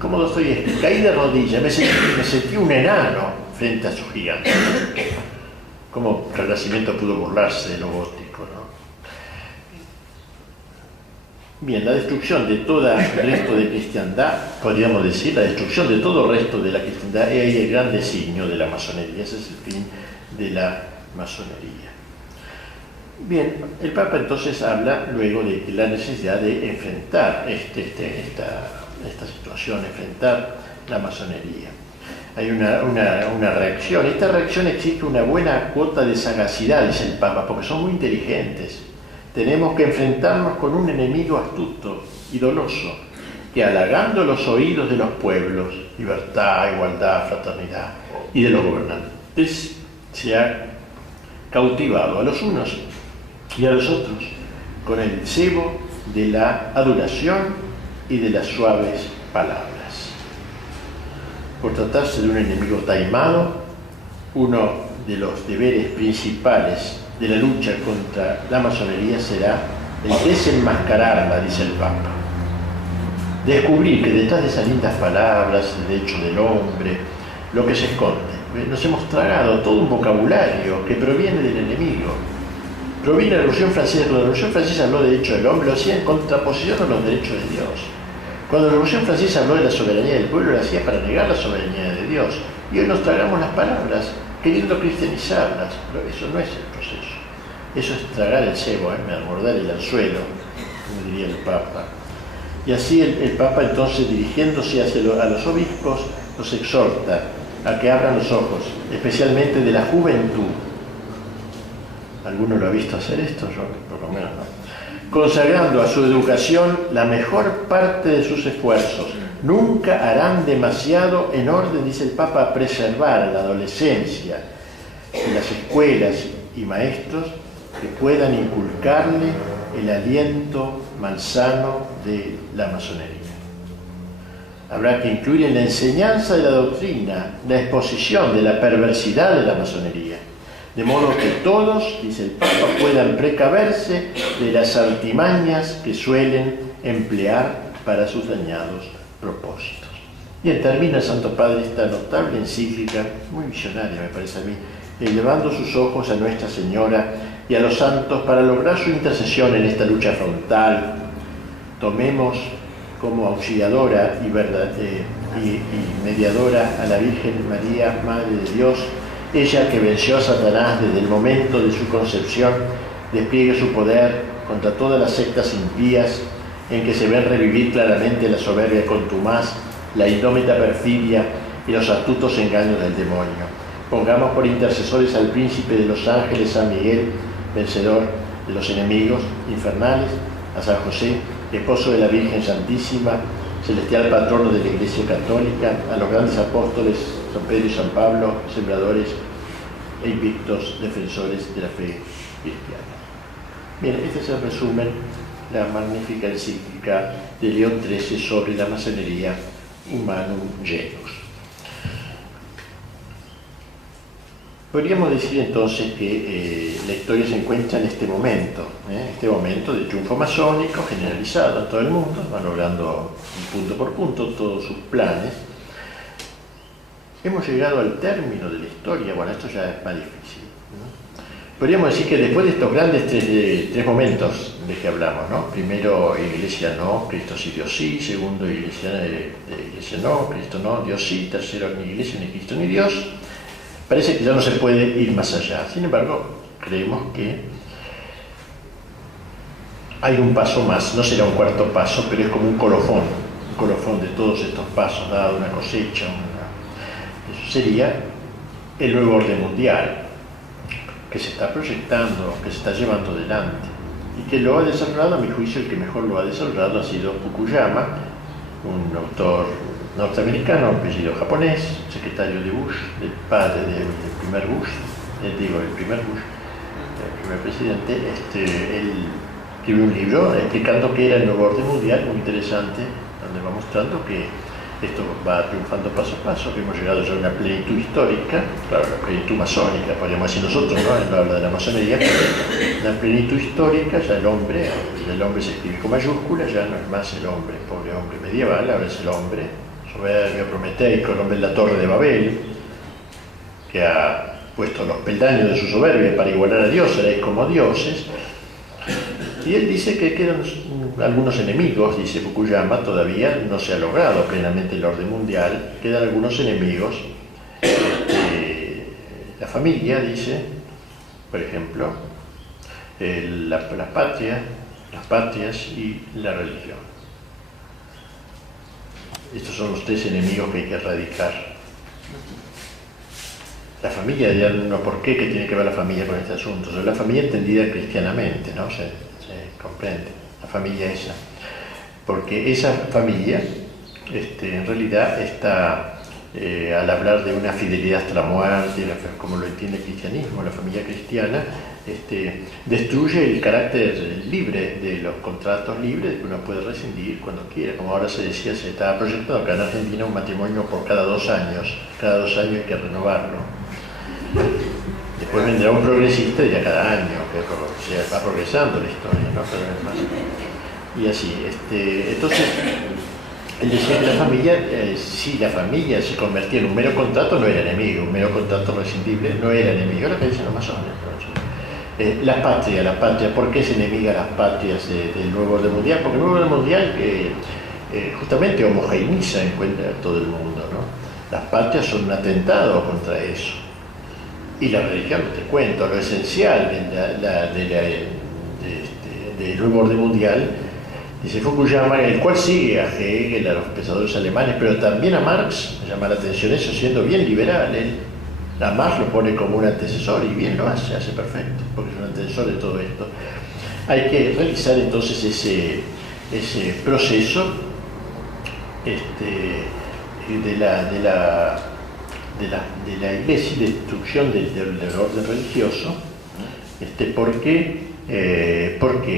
como Dostoyevski, caí de rodillas, me sentí un enano frente a su gigante. Cómo el Renacimiento pudo burlarse de lo gótico, ¿no? Bien, la destrucción de todo el resto de cristiandad, podríamos decir, la destrucción de todo el resto de la cristiandad es el gran designio de la masonería, ese es el fin de la masonería. Bien, el Papa entonces habla luego de la necesidad de enfrentar esta situación, enfrentar la masonería. Hay una reacción. Esta reacción exige una buena cuota de sagacidad, dice el Papa, porque son muy inteligentes. Tenemos que enfrentarnos con un enemigo astuto y doloso, que halagando los oídos de los pueblos, libertad, igualdad, fraternidad, y de los gobernantes, se ha cautivado a los unos y a los otros con el cebo de la adulación y de las suaves palabras. Por tratarse de un enemigo taimado, uno de los deberes principales de la lucha contra la masonería será el desenmascararla, dice el Papa. Descubrir que detrás de esas lindas palabras, el derecho del hombre, lo que se esconde. Nos hemos tragado todo un vocabulario que proviene del enemigo. Proviene de la Revolución Francesa. Cuando la Revolución Francesa habló de derecho del hombre, lo hacía en contraposición a los derechos de Dios. Cuando la Revolución Francesa habló de la soberanía del pueblo, lo hacía para negar la soberanía de Dios. Y hoy nos tragamos las palabras, queriendo cristianizarlas. Pero eso no es el proceso. Eso es tragar el cebo, mordar el anzuelo, como diría el Papa. Y así el Papa entonces, dirigiéndose a los obispos, los exhorta a que abran los ojos, especialmente de la juventud. ¿Alguno lo ha visto hacer esto? Yo por lo menos no. Consagrando a su educación la mejor parte de sus esfuerzos. Nunca harán demasiado en orden, dice el Papa, a preservar a la adolescencia en las escuelas y maestros que puedan inculcarle el aliento malsano de la masonería. Habrá que incluir en la enseñanza de la doctrina la exposición de la perversidad de la masonería, de modo que todos, dice el Papa, puedan precaverse de las artimañas que suelen emplear para sus dañados propósitos. Bien, termina el Santo Padre esta notable encíclica, muy visionaria me parece a mí, elevando sus ojos a Nuestra Señora y a los santos para lograr su intercesión en esta lucha frontal. Tomemos como auxiliadora y mediadora a la Virgen María, Madre de Dios, ella que venció a Satanás desde el momento de su concepción, despliegue su poder contra todas las sectas impías en que se ven revivir claramente la soberbia contumaz, la indómita perfidia y los astutos engaños del demonio. Pongamos por intercesores al príncipe de los ángeles, San Miguel, vencedor de los enemigos infernales, a San José, esposo de la Virgen Santísima, celestial patrono de la Iglesia Católica, a los grandes apóstoles San Pedro y San Pablo, sembradores e invictos defensores de la fe cristiana. Bien, este es el resumen, la magnífica encíclica de León XIII sobre la masonería, Humanum Genus. Podríamos decir entonces que la historia se encuentra en este momento de triunfo masónico generalizado en todo el mundo, va logrando punto por punto todos sus planes. hemos llegado al término de la historia. Bueno, esto ya es más difícil, ¿no? Podríamos decir que después de estos grandes tres momentos de que hablamos, ¿no? Primero, Iglesia no, Cristo sí, Dios sí. Segundo, Iglesia no, Cristo no, Dios sí. Tercero, ni Iglesia, ni Cristo, ni Dios. Parece que ya no se puede ir más allá. Sin embargo, creemos que hay un paso más. No será un cuarto paso, pero es como un colofón de todos estos pasos, dado una cosecha. Eso sería el nuevo orden mundial, que se está proyectando, que se está llevando adelante, y que lo ha desarrollado, a mi juicio, el que mejor lo ha desarrollado ha sido Fukuyama, un autor norteamericano, apellido japonés, secretario de Bush, del padre del primer Bush, el primer presidente. Él escribió un libro explicando qué era el nuevo orden mundial, muy interesante, donde va mostrando que esto va triunfando paso a paso, que hemos llegado ya a una plenitud histórica, claro, la plenitud masónica, podríamos decir nosotros, ¿no? Él habla de la masonería, la plenitud histórica, ya el hombre se escribe con mayúscula, ya no es más el hombre, pobre hombre medieval, ahora es el hombre soberbio, prometeico, el hombre de la Torre de Babel, que ha puesto los peldaños de su soberbia para igualar a Dios, seréis como dioses. Y él dice que quedan algunos enemigos, dice Fukuyama, todavía no se ha logrado plenamente el orden mundial, quedan algunos enemigos. La familia, dice, por ejemplo, las patrias y la religión. Estos son los tres enemigos que hay que erradicar. La familia, ya no, ¿por qué? ¿Qué tiene que ver la familia con este asunto? O sea, la familia entendida cristianamente, ¿no? Se comprende, la familia esa. Porque esa familia, en realidad, está, al hablar de una fidelidad hasta la muerte, como lo entiende el cristianismo, la familia cristiana, destruye el carácter libre de los contratos libres, de que uno puede rescindir cuando quiera. Como ahora se decía, se estaba proyectando acá en Argentina un matrimonio por cada 2 años. Cada 2 años hay que renovarlo. Después vendrá un progresista y ya cada año, que va progresando la historia, ¿no? Cada vez más. Y así, entonces, él decía que la familia, si la familia se convertía en un mero contrato, no era enemigo, un mero contrato rescindible no era enemigo, lo que dicen los masones. La patria, ¿por qué es enemiga las patrias del nuevo orden mundial? Porque el nuevo orden mundial justamente homogeneiza en cuenta a todo el mundo, ¿no? Las patrias son un atentado contra eso. Y la religión, te cuento, lo esencial del nuevo orden mundial, dice Fukuyama, el cual sigue a Hegel, a los pensadores alemanes, pero también a Marx. Me llama la atención eso, siendo bien liberal. A Marx lo pone como un antecesor y bien lo hace perfecto, porque es un antecesor de todo esto. Hay que realizar entonces ese proceso de la iglesia, de destrucción del orden religioso. ¿Por qué?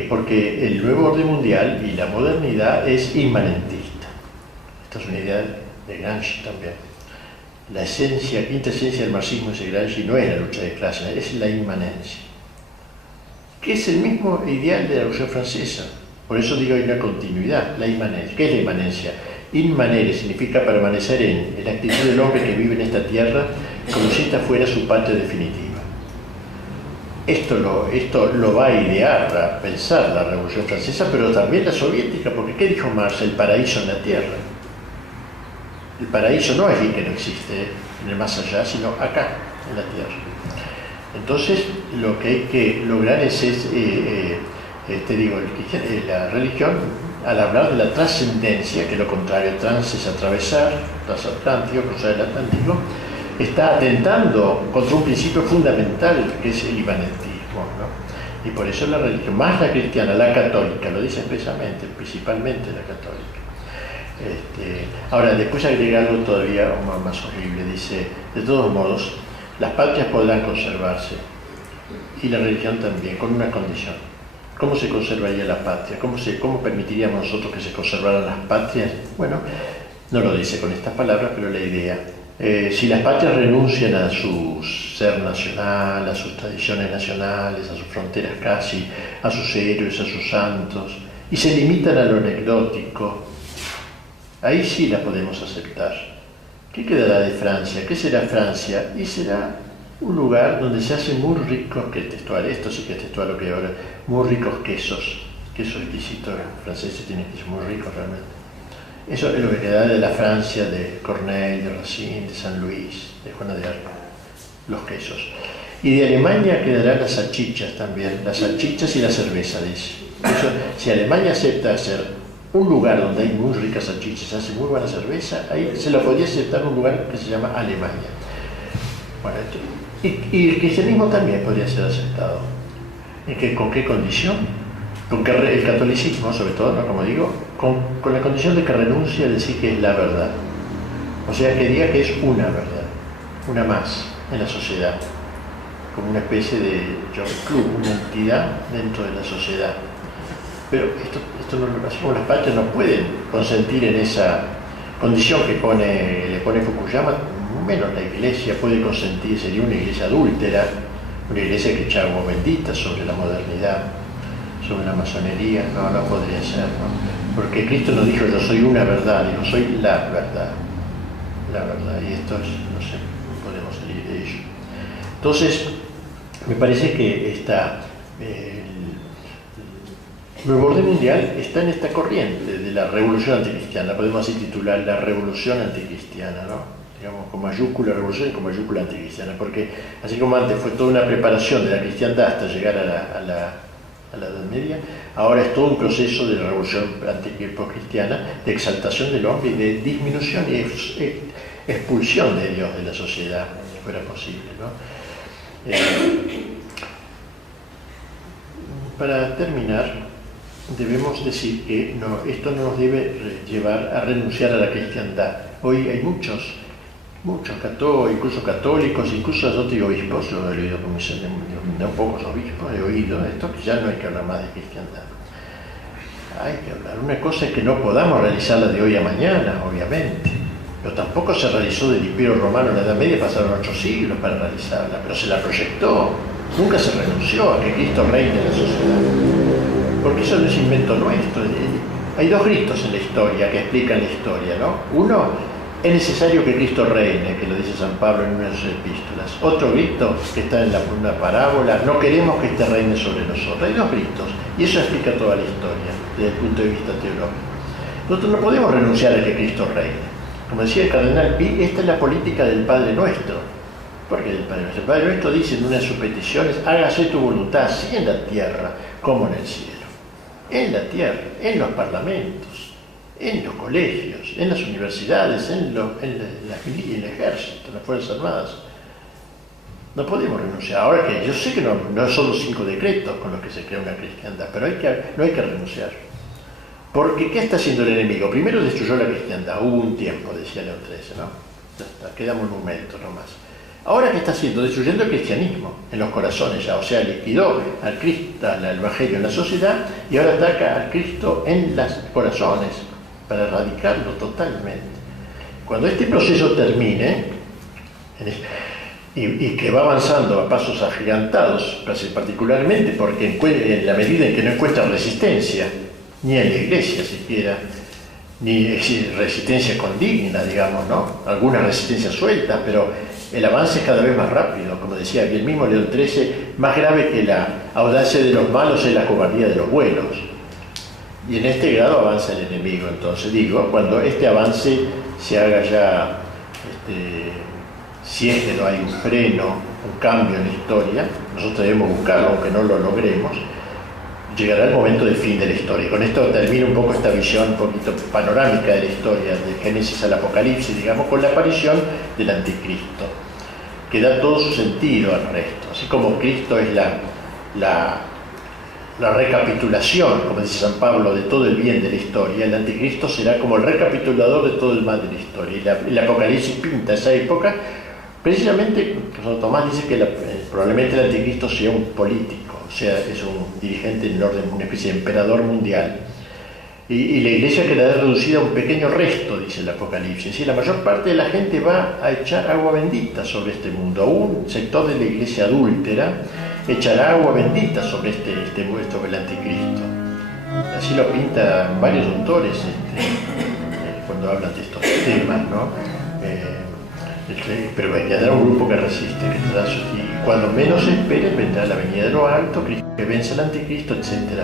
Porque el nuevo orden mundial y la modernidad es inmanentista. Esta es una idea de Gramsci también. La quinta esencia del marxismo, dice Gramsci, no es la lucha de clases, es la inmanencia, que es el mismo ideal de la Revolución Francesa. Por eso digo, hay una continuidad, la inmanencia. ¿Qué es la inmanencia? Inmanere significa permanecer en la actitud del hombre que vive en esta tierra como si esta fuera su patria definitiva. Esto lo va a idear, a pensar la Revolución Francesa, pero también la soviética, porque ¿qué dijo Marx? El paraíso en la tierra. El paraíso no es el que no existe en el más allá, sino acá, en la tierra. Entonces, lo que hay que lograr es la religión, al hablar de la trascendencia, que es lo contrario, trans es atravesar, transatlántico, cruzar el Atlántico, está atentando contra un principio fundamental que es el inmanentismo, ¿no? Y por eso la religión, más la cristiana, la católica, lo dice expresamente, principalmente la católica. Ahora, después agrega algo todavía más horrible, dice, de todos modos, las patrias podrán conservarse, y la religión también, con una condición. ¿Cómo se conservaría la patria? ¿Cómo permitiríamos nosotros que se conservaran las patrias? Bueno, no lo dice con estas palabras, pero la idea. Si las patrias renuncian a su ser nacional, a sus tradiciones nacionales, a sus fronteras casi, a sus héroes, a sus santos, y se limitan a lo anecdótico, ahí sí las podemos aceptar. ¿Qué quedará de Francia? ¿Qué será Francia? Y será un lugar donde se hacen muy ricos, que es textual, esto sí que es textual lo que ahora, muy ricos quesos exquisitos, los franceses tienen quesos muy ricos realmente. Eso es lo que queda de la Francia, de Corneille, de Racine, de San Luis, de Juana de Arco, los quesos. Y de Alemania quedarán las salchichas también, las salchichas y la cerveza, dice. Eso, si Alemania acepta hacer un lugar donde hay muy ricas salchichas, hace muy buena cerveza, ahí se lo podría aceptar un lugar que se llama Alemania. Bueno, y el cristianismo también podría ser aceptado. ¿Con qué condición? Con que el catolicismo, sobre todo, ¿no? Como digo, con la condición de que renuncie a decir que es la verdad. O sea, que diga que es una verdad, una más en la sociedad, como una especie de club, una entidad dentro de la sociedad. Pero esto no, así como las patrias no pueden consentir en esa condición que le pone Fukuyama, menos la iglesia puede consentir, sería una iglesia adúltera, una iglesia que echa agua bendita sobre la modernidad, sobre la masonería. No podría ser, ¿no? Porque Cristo nos dijo: yo soy una verdad, digo, soy la verdad, y esto es, no sé, no podemos salir de ello. Entonces, me parece que el nuevo orden mundial está en esta corriente de la revolución anticristiana, podemos así titular la revolución anticristiana, ¿no? Digamos, con mayúscula revolución y con mayúscula anticristiana, porque así como antes fue toda una preparación de la cristiandad hasta llegar a la Edad Media, ahora es todo un proceso de la revolución anticristiana, de exaltación del hombre y de disminución y expulsión de Dios de la sociedad, si fuera posible, ¿no? Para terminar, debemos decir que esto no nos debe llevar a renunciar a la cristiandad. Hoy hay muchos católicos, incluso católicos, incluso obispos, yo he oído comisión de pocos obispos, he oído esto, que ya no hay que hablar más de cristiandad. Hay que hablar. Una cosa es que no podamos realizarla de hoy a mañana, obviamente, pero tampoco se realizó del Imperio Romano en la Edad Media, pasaron 8 siglos para realizarla, pero se la proyectó. Nunca se renunció a que Cristo reine en la sociedad, porque eso no es invento nuestro. Hay 2 Cristos en la historia que explican la historia, ¿no? Uno, es necesario que Cristo reine, que lo dice San Pablo en una de sus epístolas. Otro Cristo, que está en una parábola: no queremos que este reine sobre nosotros. Hay 2 Cristos, y eso explica toda la historia desde el punto de vista teológico. Nosotros no podemos renunciar a que Cristo reine. Como decía el cardenal Pi, esta es la política del Padre Nuestro. ¿Por qué del Padre Nuestro? El Padre Nuestro dice en una de sus peticiones: hágase tu voluntad, así en la tierra como en el cielo. En la tierra, en los parlamentos, en los colegios, en las universidades, en el ejército, en las Fuerzas Armadas. No podemos renunciar. Ahora que yo sé que no son los 5 decretos con los que se crea una cristiandad, pero no hay que renunciar. Porque ¿qué está haciendo el enemigo? Primero destruyó la cristiandad, hubo un tiempo, decía León XIII, ¿no? Ya está, queda monumento nomás. Ahora, ¿qué está haciendo? Destruyendo el cristianismo en los corazones ya, o sea, liquidó al Cristo, al Evangelio en la sociedad, y ahora ataca al Cristo en los corazones para erradicarlo totalmente. Cuando este proceso termine, y que va avanzando a pasos agigantados, particularmente porque en la medida en que no encuentra resistencia, ni en la iglesia siquiera, ni resistencia condigna, digamos, ¿no? Alguna resistencia suelta, pero el avance es cada vez más rápido. Como decía aquí el mismo León XIII, más grave que la audacia de los malos es la cobardía de los buenos. Y en este grado avanza el enemigo. Entonces digo, cuando este avance se haga ya, si es que no hay un freno, un cambio en la historia, nosotros debemos buscarlo, aunque no lo logremos, llegará el momento del fin de la historia. Y con esto termina un poco esta visión un poquito panorámica de la historia, de Génesis al Apocalipsis, digamos, con la aparición del Anticristo, que da todo su sentido al resto. Así como Cristo es la recapitulación, como dice San Pablo, de todo el bien de la historia, el Anticristo será como el recapitulador de todo el mal de la historia. Y el Apocalipsis pinta esa época, precisamente, Santo Tomás dice que probablemente el Anticristo sea un político, o sea, es un dirigente en el orden, una especie de emperador mundial. Y la iglesia quedará reducida a un pequeño resto, dice el Apocalipsis. Y la mayor parte de la gente va a echar agua bendita sobre este mundo. Un sector de la iglesia adúltera echará agua bendita sobre sobre el Anticristo. Así lo pintan varios autores cuando hablan de estos temas, ¿no? Pero vendrá un grupo que resiste, y cuando menos se espere vendrá la venida de lo alto, que vence al anticristo, etc.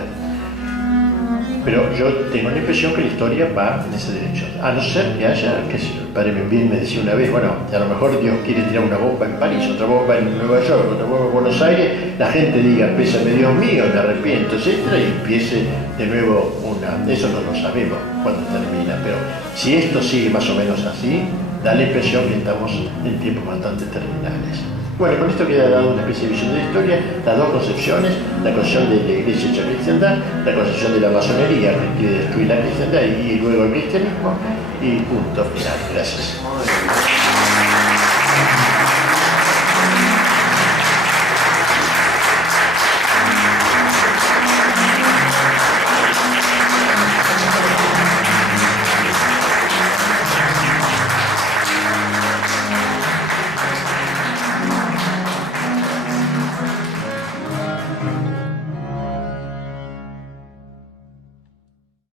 Pero yo tengo la impresión que la historia va en esa dirección. A no ser que haya, que el padre Benville me decía una vez, bueno, a lo mejor Dios quiere tirar una bomba en París, otra bomba en Nueva York, otra bomba en Buenos Aires, la gente diga, pésame Dios mío, me arrepiento, etc. Y empiece de nuevo eso no lo sabemos cuándo termina, pero si esto sigue más o menos así, da la impresión que estamos en tiempos bastante terminales. Bueno, con esto queda dado una especie de visión de la historia, las dos concepciones, la concepción de la iglesia hecha cristiandad, la concepción de la masonería que quiere destruir la cristiandad y luego el cristianismo, y punto final. Gracias.